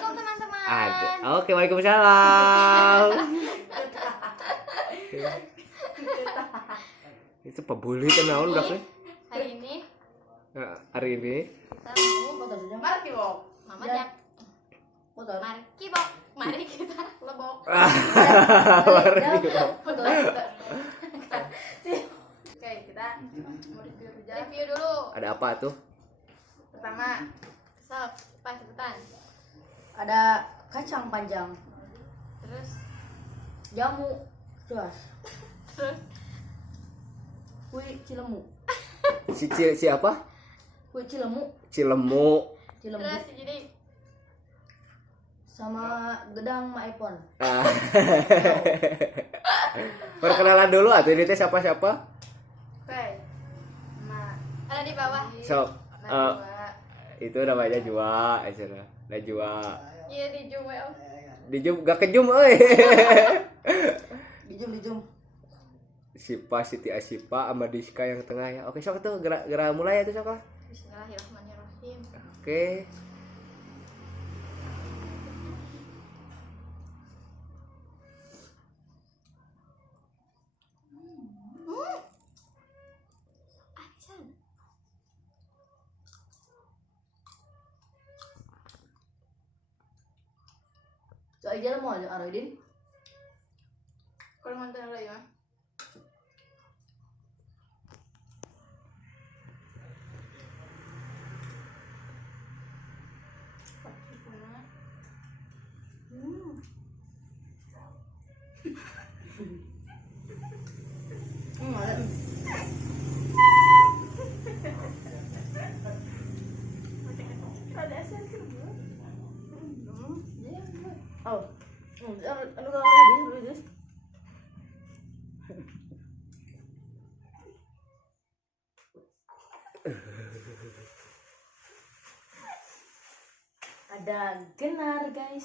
Assalamualaikum teman-teman. Ada. Oke, waalaikumsalam. Itu pebuli kenaon udah kan? Hari ini Hari ini kita mau Mari kibok. Mama Ya. Jak. Foto. Mari kibok. Mari kita lebok. Mari kibok. Foto. Oke, kita mau review aja. Review dulu. Ada apa tuh? Pertama, Sok, pas cepetan. ada kacang panjang, Terus jamu, terus terus kue cilemu, Si apa? kue cilemu, Cilemu. terus jadi sama gedang maipon. Ah. Perkenalan dulu atuh ini teh siapa-siapa? Oke, nah, ada di bawah. Sok. nah, Itu namanya Jua, acara. Najwa. Iya di Jumel. Dijum gak kejum euy. dijum. Sipa Siti Asipa sama Diska yang tengah ya. Oke, sok tuh gerak mulai ya tuh sok lah. Bismillahirrahmanirrahim. Oke. Acan. Soal jalan mau aja Arodin. Kalau mantan lagi mah. Ada. Ada asan kedua. Oh, anu kalau Arodin. Ada genar guys.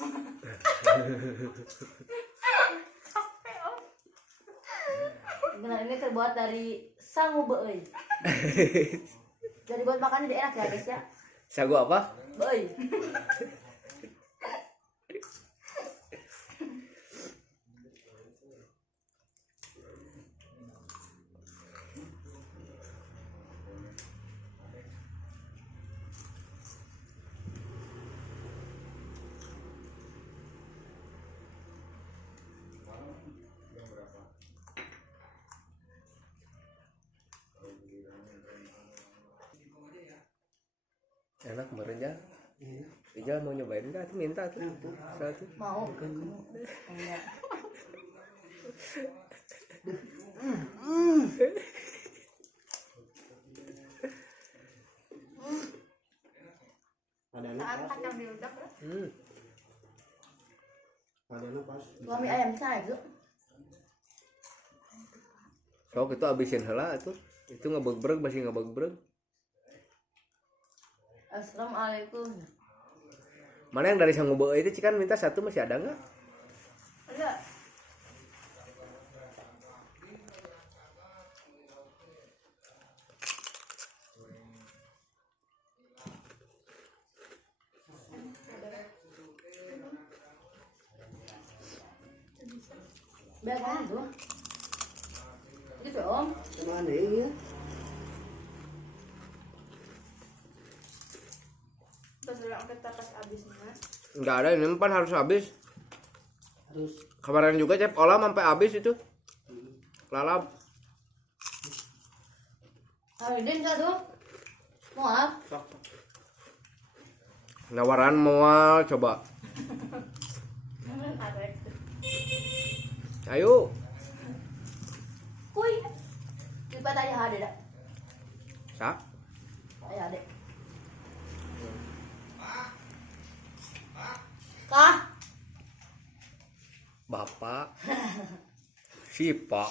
Genar ini terbuat dari sangu beui. Jadi buat makan di enak ya guys ya. Sagu apa? Beui. Enak kemarin ya. Ija mau nyobain enggak tuh minta tuh. Satu. Mau. Enggak. Saat kacang diudak ya. Suami ayam saya itu. Sok itu abisin heula atuh. Itu ngebegreg masih ngebegreg. Assalamualaikum. Mana yang dari sangu beui itu cikan minta satu masih ada enggak? Ada. Biar kan itu. Gitu om. Mana ini ya? Terus ulang kita pas abisnya. Enggak ada, ini pan harus habis. Harus Kemarin juga cep olah sampai habis itu. Lalap. Arodin satu. Mau Nawaran mual coba. Ayo. Kuy. Cepat aja ada dah. Sa. Ayo adek. Kah? Bapak. Sipa.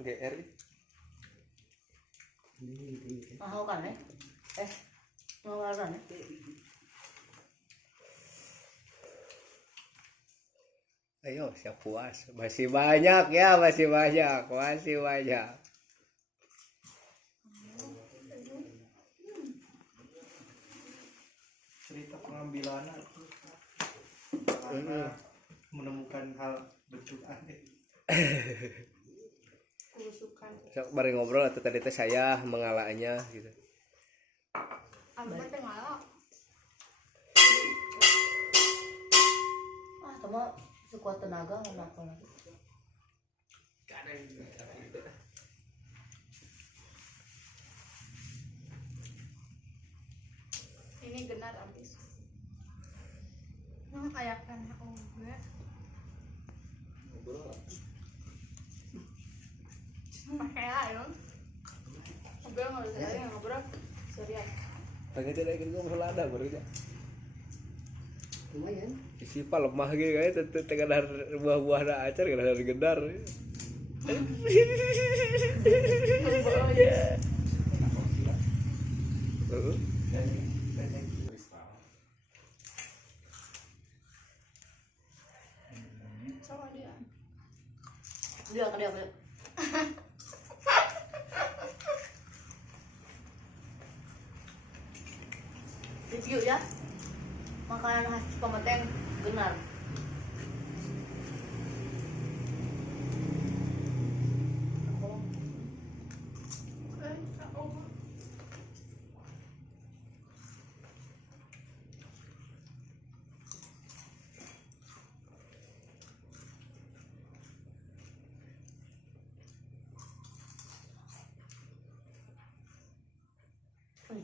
GR. Mau kan mau kan Ayo, siap puas. Masih banyak ya, masih banyak. cerita pengambilan karena menemukan hal bentuk aneh. Kusukan. Sok bareng ngobrol atau tadi teh saya mengalahnya gitu. Abang teh ngalah. Sama sekuat tenaga kenapa lagi? Ini genar abis. Nah, kayak kan enggak. Pakai ayo. Ngobrol nggak usah lagi ngobrol. Serius. Pakai teh lagi ngobrol ada baru aja. Lumayan. Isi pa lemah ge kayak teh kadar buah-buah da acar kadar gendar. Heeh. Sama dia. Dia. Review ya. Makanan khas Cipamateng benar.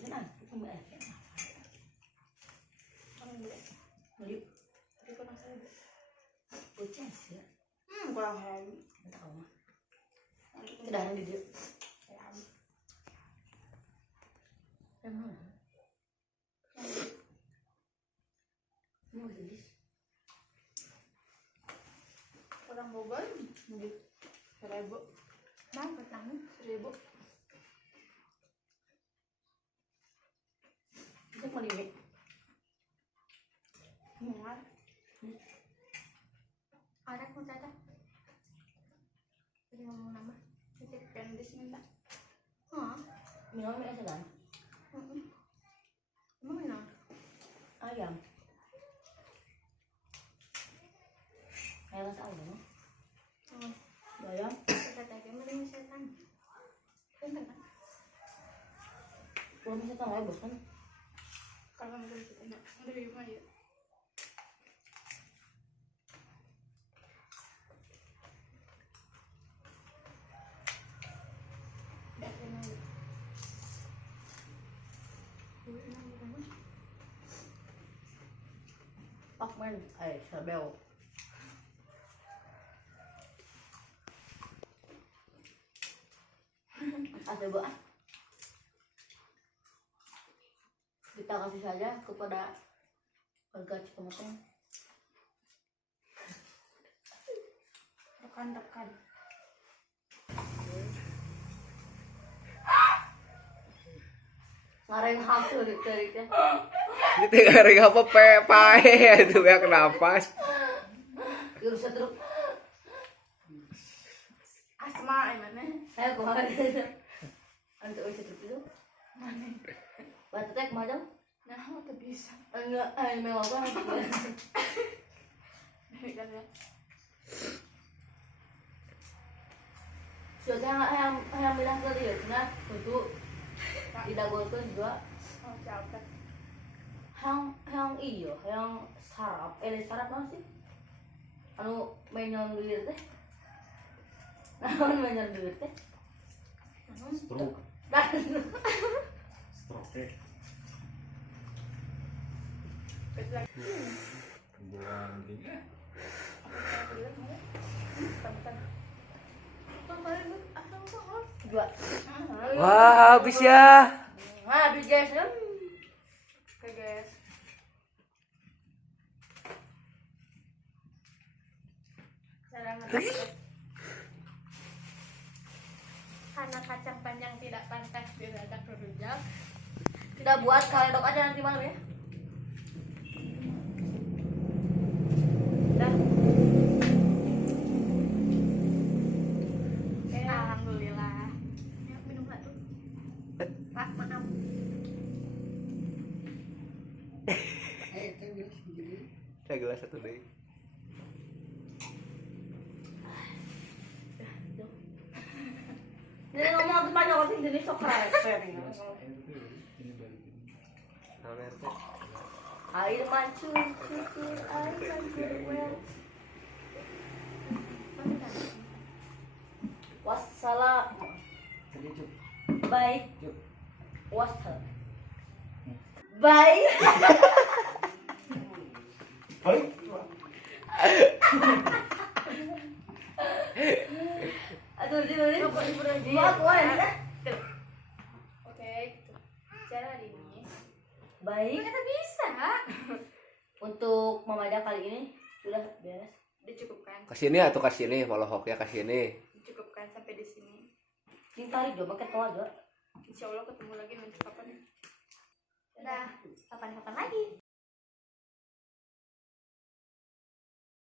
Sana, sama Beli bocah sih ya. Kurang hari. Tahu mah. Kedahan di dia. Emang. Mau jadi. Kurang Bogor. 1.000. Nah, petang 1.000. Itu mau diwe. Muat. Ada kok tata. Jadi ngomong nama. Titik pendis minta. Hah? Minum mie sedang. Mana? Ayam. Ayam tahu dong. Ayam. Kata tadi mending setan. Bener kan? Belum bisa tahu ya bosan. Kalau belum kita nak. Udah gimana ya? Pak men, sabel. Ada buah. Kita kasih saja kepada warga Cipamateng. Rekan-rekan. Ngareng hasil ditarik ya. Ini teh gareng apa pae itu ya kenapas. Yuk setruk. Asma mana? Ayo kemarin. Untuk setruk itu. Batu tek mau dong? Nah, tuh bisa. Enggak, memang banget. Kan ya. Sudah yang bilang ke dia, nah untuk didagolkan juga. Oh, capek. Yang iyo, yang sarap, sarap mana sih? Anu menyon duit teh. Naon menyon duit teh? Stroke. Kan. Stroke. Buang gini. Dua. Wah, habis ya. Habis guys, kan? Oke, guys. Karena kacang panjang tidak pantas diradak rujak. Kita buat kaledok aja nanti malam ya. Dah. Alhamdulillah. Ya, minum satu. Pak, maaf. guys. Jadi Saya gelas satu deh. Jadi ngomong tuh banyak orang Indonesia keren. Nah, mereka. Air mancur, cukur, air mancur, well. Wassalam. tadi cuk. Baik. Cuk. Wassalam. Baik. Baik. Aduh, dia buat ya. Oke, gitu. Cara hari ini. Baik. Ternyata bisa. Untuk Mamaja kali ini sudah beres. Dicukupkan. Kasini atau kasini, walau ya kasini. Dicukupkan sampai di sini. Tingkari coba pakai toa aja. Insya Allah ketemu lagi nanti kapan. Dadah. Kapan-kapan